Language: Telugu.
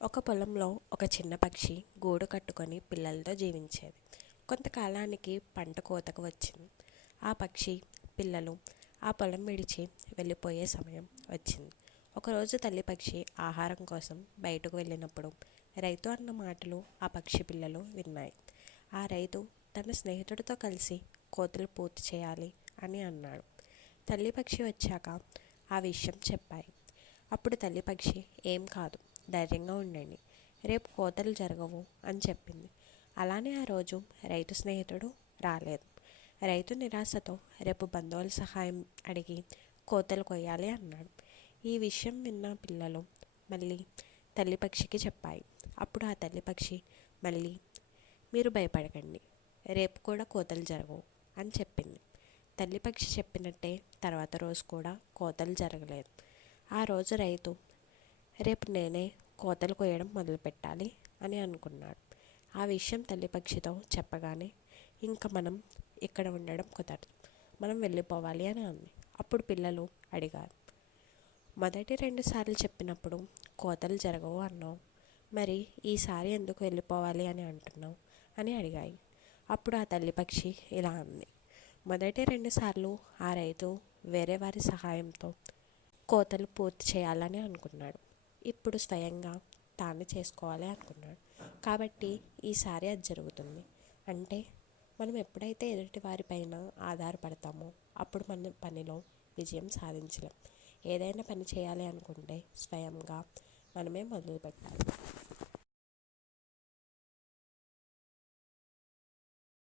ఒక పొలంలో ఒక చిన్న పక్షి గూడు కట్టుకొని పిల్లలతో జీవించేది. కొంతకాలానికి పంట కోతకు వచ్చింది. ఆ పక్షి పిల్లలు ఆ పొలం విడిచి వెళ్ళిపోయే సమయం వచ్చింది. ఒకరోజు తల్లి పక్షి ఆహారం కోసం బయటకు వెళ్ళినప్పుడు రైతు అన్న మాటలు ఆ పక్షి పిల్లలు విన్నాయి. ఆ రైతు తన స్నేహితుడితో కలిసి కోతలు పూర్తి చేయాలి అని అన్నాడు. తల్లి పక్షి వచ్చాక ఆ విషయం చెప్పాయి. అప్పుడు తల్లి పక్షి ఏం కాదు, ధైర్యంగా ఉండండి, రేపు కోతలు జరగవు అని చెప్పింది. అలానే ఆ రోజు రైతు స్నేహితుడు రాలేదు. రైతు నిరాశతో రేపు బంధువుల సహాయం అడిగి కోతలు కొయ్యాలి అన్నాడు. ఈ విషయం విన్న పిల్లలు మళ్ళీ తల్లి పక్షికి చెప్పాయి. అప్పుడు ఆ తల్లి పక్షి మళ్ళీ మీరు భయపడకండి, రేపు కూడా కోతలు జరగవు అని చెప్పింది. తల్లి పక్షి చెప్పినట్టే తర్వాత రోజు కూడా కోతలు జరగలేదు. ఆ రోజు రైతు రేపు నేనే కోతలు కొయ్యడం మొదలుపెట్టాలి అని అనుకున్నాడు. ఆ విషయం తల్లి పక్షితో చెప్పగానే ఇంకా మనం ఇక్కడ ఉండడం కుదరదు, మనం వెళ్ళిపోవాలి అని అంది. అప్పుడు పిల్లలు అడిగారు, మొదటి 2 సార్లు చెప్పినప్పుడు కోతలు జరగవు అన్నావు, మరి ఈసారి ఎందుకు వెళ్ళిపోవాలి అని అంటున్నావు అని అడిగాయి. అప్పుడు ఆ తల్లి పక్షి ఇలా అంది, మొదటి 2 సార్లు ఆ రైతు వేరే వారి సహాయంతో కోతలు పూర్తి చేయాలని అనుకున్నాడు. ఇప్పుడు స్వయంగా తాను చేసుకోవాలి అనుకున్నాడు. కాబట్టి ఈసారి అది జరుగుతుంది. అంటే మనం ఎప్పుడైతే ఎదుటి వారిపైన ఆధారపడతామో అప్పుడు మన పనిలో విజయం సాధించలేం. ఏదైనా పని చేయాలి అనుకుంటే స్వయంగా మనమే మొదలు పెట్టాలి.